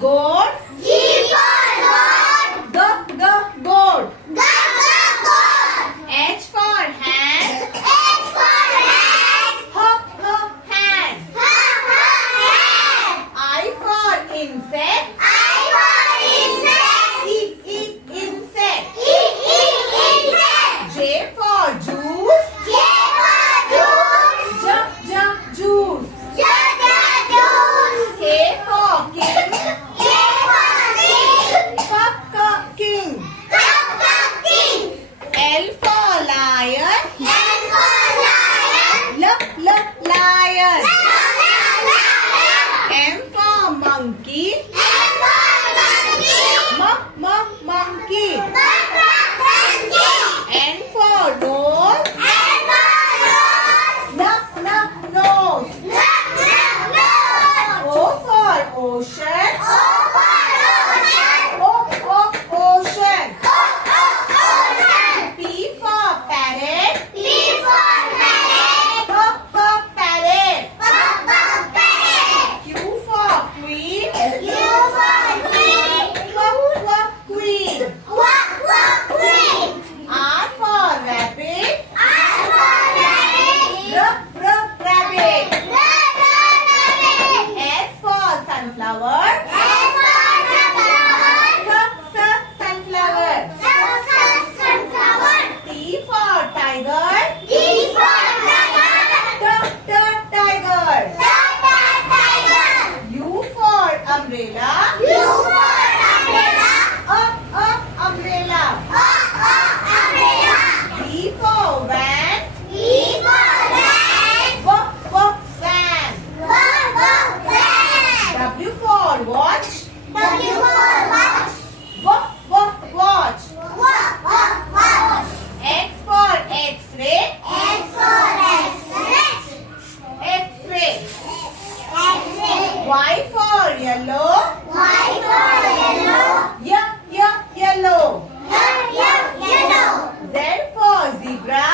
goat. G for goat. Goat. Goat. H for hand. H for hand. Hand. Hand. I for insect. I for insect. Insect. Insect. J for juice. J for juice. Juice. Juice. K for king. K for king. King. King. L for lion. L for lion. Lion. Lion. M for monkey. M for monkey. Monkey. Monkey. N for nose. N for nose. Nose. Nose. O for ocean. O for ocean. Ocean. Ocean. P for parrot. P for parrot. Parrot. Parrot. Q for queen. U for queen. Queen. Queen. R for rabbit. R for rabbit. Rabbit. Rabbit. S for sunflower. S for Sunflower. sunflower. T for tiger. T for tiger. Tiger. Tiger. U for umbrella. U for umbrella. Umbrella. Umbrella. V for van. V for van. Van. Van. W for watch. W for watch. Watch. Watch. X for X-ray. X for X-ray. X-ray. X-ray. Y for yellow. Y for yellow. Yellow. Yellow. Z for zebra.